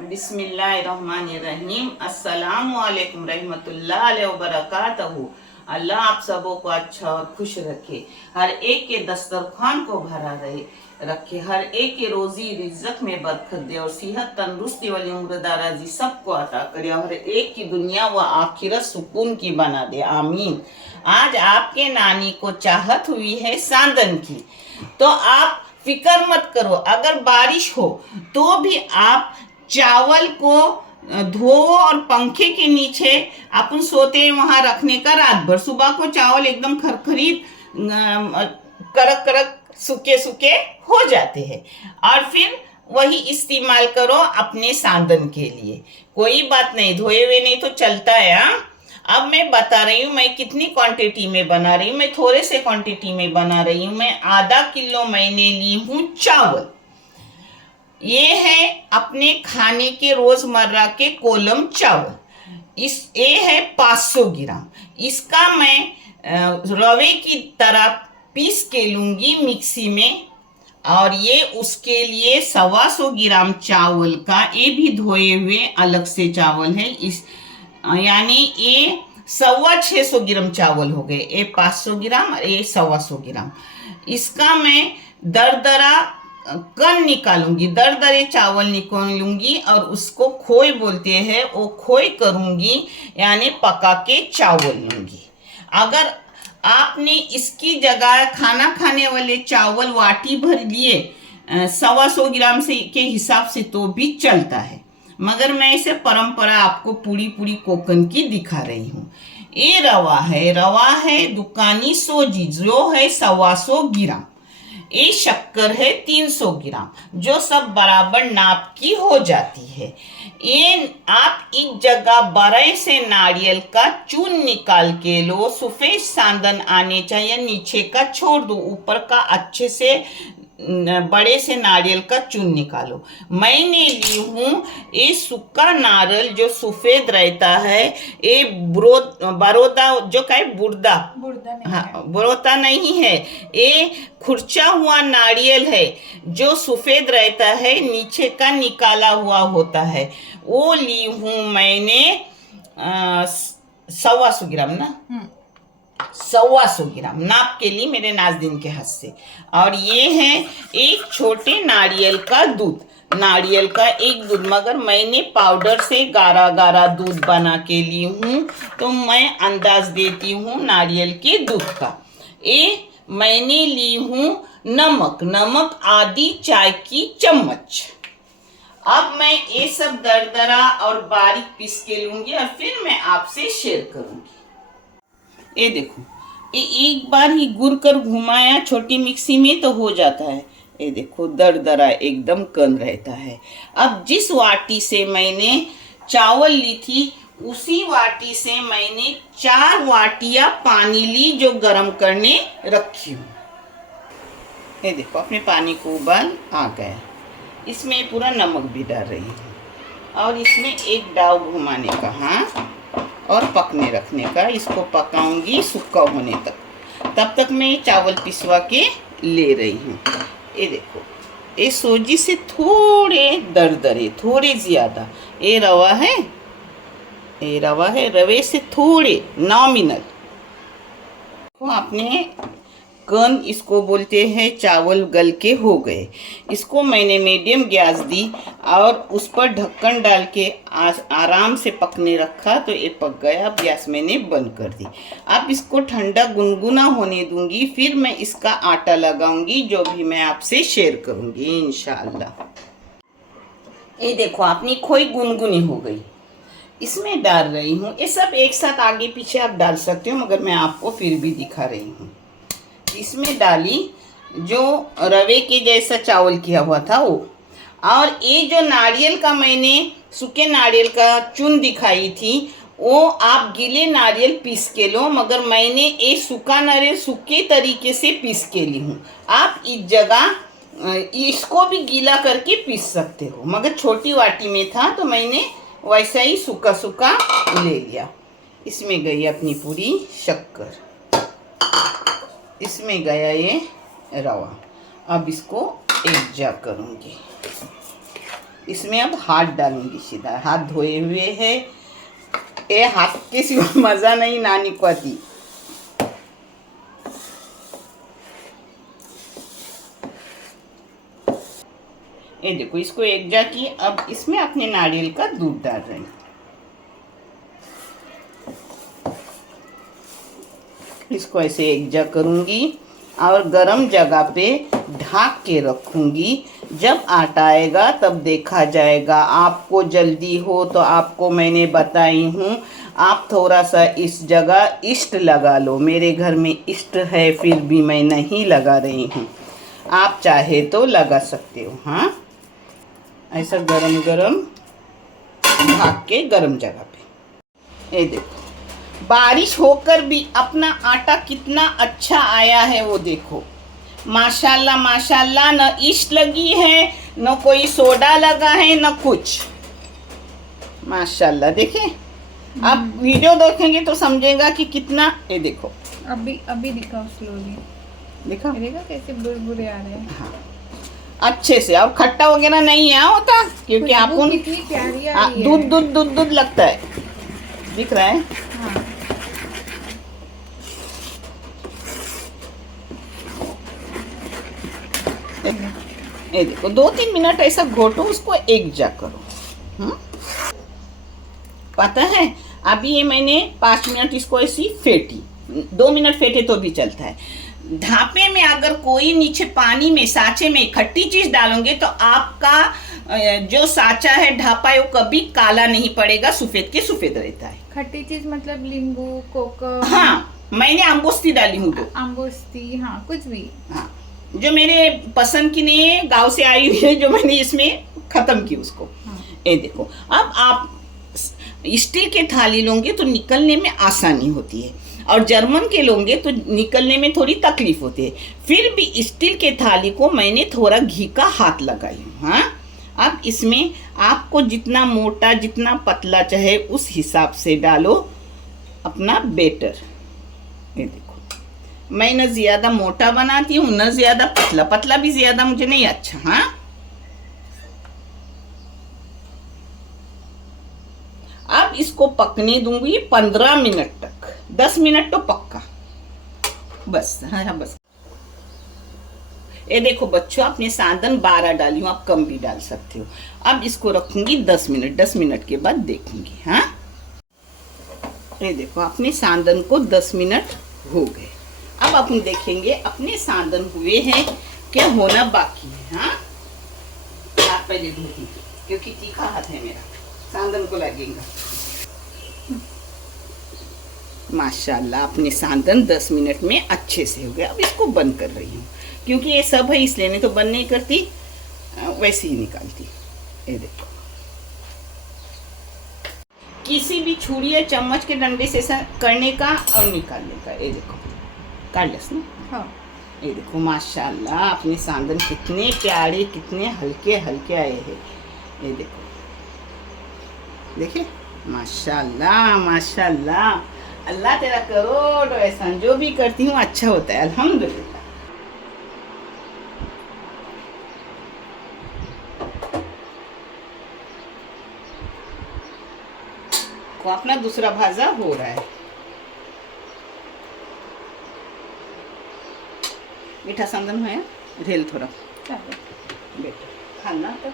बिस्मिल्लाहिर्रहमानिर्रहीम। अस्सलामु अलैकुम रहमतुल्लाहि व बरकातहू। अल्लाह आप सबों को अच्छा और खुश रखे, हर एक के दस्तरखान को भरा रखे, हर एक के रोजी रिज्क में बरकत दे और सेहत तंदुरुस्ती वाली उम्र दराजी सबको अता करे और हर एक की दुनिया व आखिरत सुकून की बना दे, आमीन। आज आपके नानी को चाहत हुई है सांदन की, तो आप फिक्र मत करो। अगर बारिश हो तो भी आप चावल को धो और पंखे के नीचे अपन सोते हैं वहां रखने का रात भर। सुबह को चावल एकदम खरखरीत कड़क कड़क सूखे सूखे हो जाते हैं और फिर वही इस्तेमाल करो अपने सांदन के लिए। कोई बात नहीं, धोए हुए नहीं तो चलता है। हाँ, अब मैं बता रही हूँ मैं कितनी क्वांटिटी में बना रही हूँ। मैं थोड़े से क्वांटिटी में बना रही हूँ। मैं आधा किलो मैंने ली हूँ चावल। ये है अपने खाने के रोजमर्रा के कोलम चावल। ये है 500 ग्राम। इसका मैं रवे की तरह पीस के लूंगी मिक्सी में। और ये उसके लिए 125 ग्राम चावल का, ये भी धोए हुए अलग से चावल है। इस यानी ये 650 ग्राम चावल हो गए। ये 500 ग्राम और ये 125 ग्राम। इसका मैं दरदरा कन निकालूंगी, दरदरे चावल निकालूंगी और उसको खोई बोलते हैं, वो खोई करूंगी यानी पका के चावल लूंगी। अगर आपने इसकी जगह खाना खाने वाले चावल वाटी भर लिए 125 ग्राम से के हिसाब से तो भी चलता है, मगर मैं इसे परंपरा आपको पूरी पूरी कोकन की दिखा रही हूँ। ये रवा है दुकानी सोजी जो है 125 ग्राम। ये शक्कर है 300 ग्राम, जो सब बराबर नाप की हो जाती है। ये आप एक जगह बड़े से नारियल का चून निकाल के लो। सफेद सांदन आने चाहिए, नीचे का छोड़ दो, ऊपर का अच्छे से बड़े से नारियल का चून निकालो। मैंने ली हूँ ये सूखा नारियल जो सफेद रहता है। ये बरोदा जो का बुर्दा नहीं, हाँ बरोता नहीं है, ये खुरचा हुआ नारियल है जो सफेद रहता है, नीचे का निकाला हुआ होता है। वो ली हूँ मैंने 125 ग्राम ना, 125 ग्राम नाप के लिए मेरे नाज़दीन के हाथ से। और ये है एक छोटे नारियल का दूध, नारियल का एक दूध, मगर मैंने पाउडर से गाढ़ा गाढ़ा दूध बना के ली हूँ, तो मैं अंदाज देती हूँ नारियल के दूध का। ये मैंने ली हूँ नमक आधी चाय की चम्मच। अब मैं ये सब दरदरा और बारीक पीस के लूंगी और फिर मैं आपसे शेयर करूंगी। ये देखो, ये एक बार ही गुड़ कर घुमाया छोटी मिक्सी में तो हो जाता है। ये देखो दरदरा एकदम कन रहता है। अब जिस वाटी से मैंने चावल ली थी उसी वाटी से मैंने 4 वाटियां पानी ली जो गरम करने रखी हूँ। ये देखो अपने पानी को उबाल आ गया। इसमें पूरा नमक भी डाल रही हूँ और इसमें एक डाव घुमाने का, हाँ, और पकने रखने का। इसको पकाऊंगी सूखा होने तक। तब तक मैं चावल पिसवा के ले रही हूँ। ये देखो, ये सोजी से थोड़े दरदरे, थोड़े ज़्यादा। ये रवा है, ये रवा है, रवे से थोड़े नॉमिनल। तो आपने कन इसको बोलते हैं, चावल गल के हो गए। इसको मैंने मीडियम गैस दी और उस पर ढक्कन डाल के आराम से पकने रखा, तो ये पक गया। अब गैस मैंने बंद कर दी। अब इसको ठंडा गुनगुना होने दूंगी, फिर मैं इसका आटा लगाऊंगी, जो भी मैं आपसे शेयर करूंगी इंशाअल्लाह। ये देखो अपनी खोई गुनगुनी हो गई, इसमें डाल रही हूँ। ये सब एक साथ आगे पीछे आप डाल सकते हो, मगर मैं आपको फिर भी दिखा रही हूँ। इसमें डाली जो रवे के जैसा चावल किया हुआ था वो, और ये जो नारियल का मैंने सूखे नारियल का चून दिखाई थी, वो आप गीले नारियल पीस के लो, मगर मैंने ये सूखा नारियल सूखे तरीके से पीस के ली हूँ। आप इस जगह इसको भी गीला करके पीस सकते हो, मगर छोटी वाटी में था तो मैंने वैसा ही सूखा सूखा ले लिया। इसमें गई अपनी पूरी शक्कर, इसमें गया ये रवा। अब इसको एक जा करूँगी। इसमें अब हाथ डालूंगी सीधा, हाथ धोए हुए है। ये हाथ के सिवा मज़ा नहीं नानी को आती। ये देखो इसको एक जा की, अब इसमें अपने नारियल का दूध डाल रहे हैं। इसको ऐसे एक जा करूंगी और गरम जगह पे ढक के रखूंगी। जब आटा आएगा तब देखा जाएगा। आपको जल्दी हो तो आपको मैंने बताई हूँ, आप थोड़ा सा इस जगह इस्ट लगा लो। मेरे घर में इस्ट है फिर भी मैं नहीं लगा रही हूँ, आप चाहे तो लगा सकते हो। हाँ, ऐसा गरम गरम ढक के गरम जगह पे। ये देखो बारिश होकर भी अपना आटा कितना अच्छा आया है, वो देखो माशाल्लाह माशाल्लाह। न ईस्ट लगी है, न कोई सोडा लगा है, न कुछ, माशाल्लाह। देखें, आप वीडियो देखेंगे तो समझेगा कि कितना। ये देखो अभी दिखाओ स्लोली, देखा कैसे बुरबुरे आ रहे हैं। हाँ, अच्छे से। अब खट्टा वगैरह नहीं है होता, क्योंकि आपको कितनी प्यारी आ रही है। दूध दूध दूध दूध लगता है, दिख रहा है। हाँ। ये देखो 2-3 मिनट ऐसा घोटो, उसको एक जा करो। पता है, अभी ये मैंने 5 मिनट इसको ऐसी फेंटी, 2 मिनट फेंटे तो भी चलता है। ढापे में अगर कोई नीचे पानी में साँचे में खट्टी चीज डालोगे तो आपका जो साँचा है ढापा है वो कभी काला नहीं पड़ेगा, सफेद के सफेद रहता है। खट्टी चीज मतलब नींबू, कोको। हाँ, मैंने अम्बोस्ती डाली हूँ। तो अम्बोस्ती, हाँ, कुछ भी। हाँ, जो मेरे पसंद की ने गांव से आई हुई है, जो मैंने इसमें खत्म की उसको। हाँ। ये देखो, अब आप स्टील के थाली लोगे तो निकलने में आसानी होती है, और जर्मन के लोगे तो निकलने में थोड़ी तकलीफ होती है। फिर भी स्टील के थाली को मैंने थोड़ा घी का हाथ लगाई हूँ। हाँ, अब इसमें आपको जितना मोटा जितना पतला चाहे उस हिसाब से डालो अपना बेटर। ये देखो, मैं न ज़्यादा मोटा बनाती हूँ न ज़्यादा पतला, पतला भी ज़्यादा मुझे नहीं अच्छा। हाँ, अब इसको पकने दूंगी 15 मिनट तक, 10 मिनट तो पक्का बस। हाँ बस। ये देखो बच्चों, अपने साधन 12 डाली हूँ, आप कम भी डाल सकते हो। अब इसको रखूंगी 10 मिनट, 10 मिनट के बाद देखूंगी। हाँ, ये देखो अपने साधन को 10 मिनट हो गए। अब अपन देखेंगे अपने साधन हुए हैं क्या होना बाकी है। हाँ, हाथ पहले धोती क्योंकि तीखा हाथ है मेरा, सांदन को लगेगा। माशाल्लाह अपने सांदन 10 मिनट में अच्छे से हो गया। अब इसको बंद कर रही हूँ, क्योंकि ये सब है इसलिए, नहीं तो बंद नहीं करती, वैसे ही निकालती। ये देखो, किसी भी छुरी या चम्मच के डंडे से ऐसा करने का और निकालने का। ये देखो काट लस ना। हाँ, ये देखो माशाल्लाह अपने सांदन कितने प्यारे, कितने हल्के हल्के आए हैं। ये देखो, देखिए माशाल्लाह माशाल्लाह। अल्लाह तेरा करोड़ एहसान, जो भी करती हूँ अच्छा होता है अल्हम्दुलिल्लाह। को अपना दूसरा भाजा हो रहा है। मीठा सांदन है, ढेल थोड़ा बेटा खाना। तो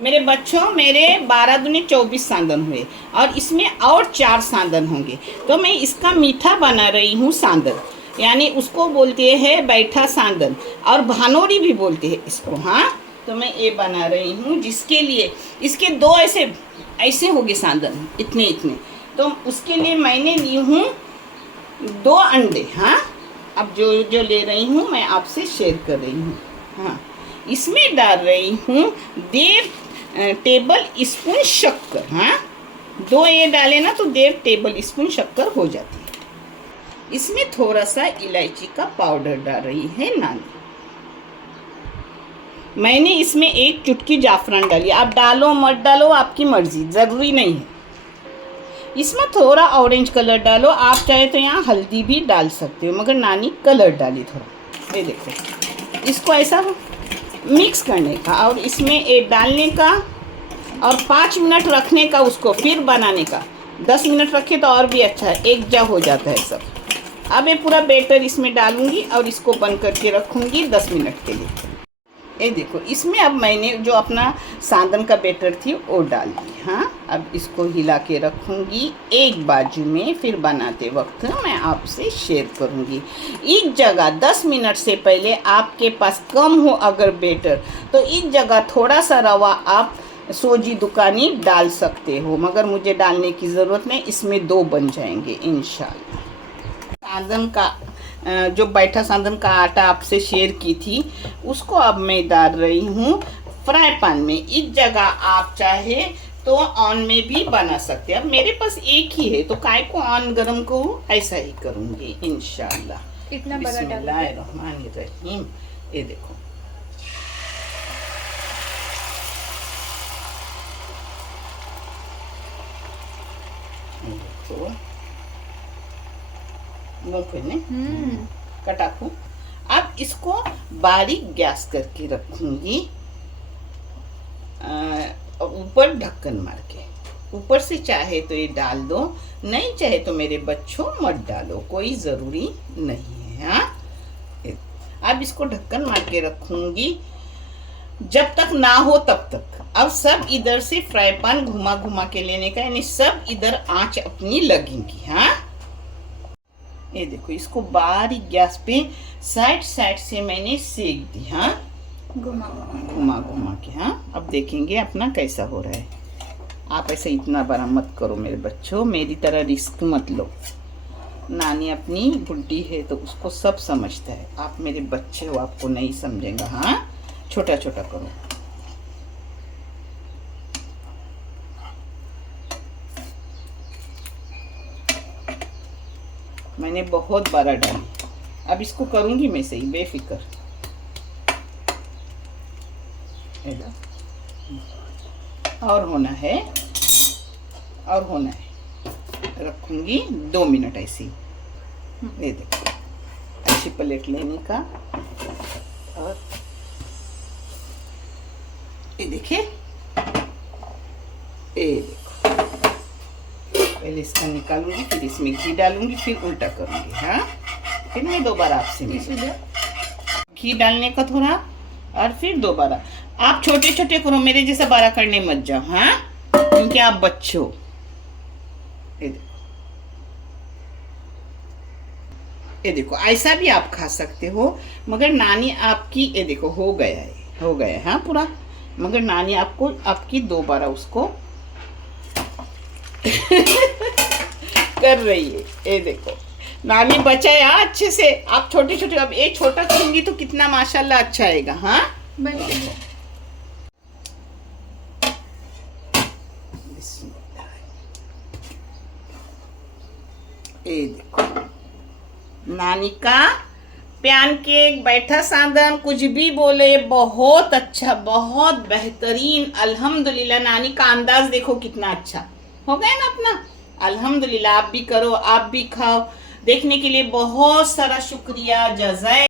मेरे बच्चों, मेरे 12 दूनी 24 सांदन हुए, और इसमें और 4 सांदन होंगे। तो मैं इसका मीठा बना रही हूँ सांदन, यानी उसको बोलते हैं बैठा सांदन, और भानोरी भी बोलते हैं इसको। हाँ, तो मैं ये बना रही हूँ, जिसके लिए इसके 2 ऐसे ऐसे हो गए सांदन, इतने इतने। तो उसके लिए मैंने ली हूँ 2 अंडे। हाँ, अब जो जो ले रही हूँ मैं आपसे शेयर कर रही हूँ। हाँ, इसमें डाल रही हूँ 1.5 टेबल स्पून शक्कर। हाँ, 2 ये डाले ना तो 1.5 टेबल स्पून शक्कर हो जाती है। इसमें थोड़ा सा इलायची का पाउडर डाल रही है नानी। मैंने इसमें 1 चुटकी जाफरान डाली, आप डालो मत डालो आपकी मर्जी, ज़रूरी नहीं है। इसमें थोड़ा ऑरेंज कलर डालो, आप चाहे तो यहाँ हल्दी भी डाल सकते हो, मगर नानी कलर डाली थोड़ा। ये देखो, इसको ऐसा मिक्स करने का और इसमें ये डालने का और 5 मिनट रखने का उसको, फिर बनाने का। 10 मिनट रखे तो और भी अच्छा है, एक जा हो जाता है सब। अब ये पूरा बैटर इसमें डालूंगी और इसको बंद करके रखूंगी 10 मिनट के लिए। ये देखो, इसमें अब मैंने जो अपना सांदन का बैटर थी वो डाल दी। हाँ, अब इसको हिला के रखूंगी एक बाजू में, फिर बनाते वक्त मैं आपसे शेयर करूंगी। एक जगह 10 मिनट से पहले आपके पास कम हो अगर बैटर, तो एक जगह थोड़ा सा रवा आप सोजी दुकानी डाल सकते हो, मगर मुझे डालने की ज़रूरत नहीं, इसमें 2 बन जाएंगे इंशाल्लाह। सांदन का जो बैठा सांदन का आटा आपसे शेयर की थी, उसको अब मैं डाल रही हूँ फ्राई पैन में। इस जगह आप चाहे तो ऑन में भी बना सकते हैं। अब मेरे पास एक ही है तो काय को ऑन गरम को ऐसा ही करूँगी इंशाल्लाह। इतना बड़ा डाल बिस्मिल्लाहिर्रहमानिर्रहीम। ये देखो, मूंगफली कटाकू। अब इसको बारीक गैस करके रखूंगी, ऊपर ढक्कन मार के। ऊपर से चाहे तो ये डाल दो, नहीं चाहे तो मेरे बच्चों मत डालो, कोई ज़रूरी नहीं है। हाँ, अब इसको ढक्कन मार के रखूंगी जब तक ना हो तब तक। अब सब इधर से फ्राई पैन घुमा घुमा के लेने का, यानी सब इधर आंच अपनी लगेंगी। हाँ, ये देखो, इसको बारीक गैस पे साइड साइड से मैंने सेक दी। हाँ, घुमा घुमा घुमा के। हाँ, अब देखेंगे अपना कैसा हो रहा है। आप ऐसे इतना बड़ा मत करो मेरे बच्चों, मेरी तरह रिस्क मत लो। नानी अपनी बुढ़ी है तो उसको सब समझता है, आप मेरे बच्चे हो, आपको नहीं समझेगा। हाँ, छोटा छोटा करो। मैंने बहुत बारा डाली, अब इसको करूंगी मैं सही बेफिक्र। और होना है, और होना है। रखूंगी 2 मिनट ऐसे ही। ये देखो, अच्छी प्लेट लेने का, और ये देखिए, ये देखो, पहले इसका निकालूंगी, फिर इसमें घी डालूंगी, फिर उल्टा करूंगी। हाँ, फिर मैं दोबारा आपसे घी डालने का थोड़ा, और फिर दोबारा। आप छोटे छोटे करो, मेरे जैसा बड़ा करने मत जाओ। हाँ, क्योंकि आप बच्चे हो। ये देखो, ऐसा भी आप खा सकते हो, मगर नानी आपकी, ये देखो हो गया है, हो गया है। हाँ, पूरा, मगर नानी आपको आपकी दोबारा उसको कर रही है। ये देखो, नानी बचाए अच्छे से। आप छोटे छोटे, अब एक छोटा करूंगी तो कितना माशाल्लाह अच्छा आएगा। हाँ, ये देखो, नानी का पैन केक, बैठा सांदन, कुछ भी बोले, बहुत अच्छा, बहुत बेहतरीन। अल्हम्दुलिल्लाह, नानी का अंदाज देखो कितना अच्छा हो गया ना अपना। अल्हम्दुलिल्लाह, आप भी करो, आप भी खाओ। देखने के लिए बहुत सारा शुक्रिया, जज़ाए।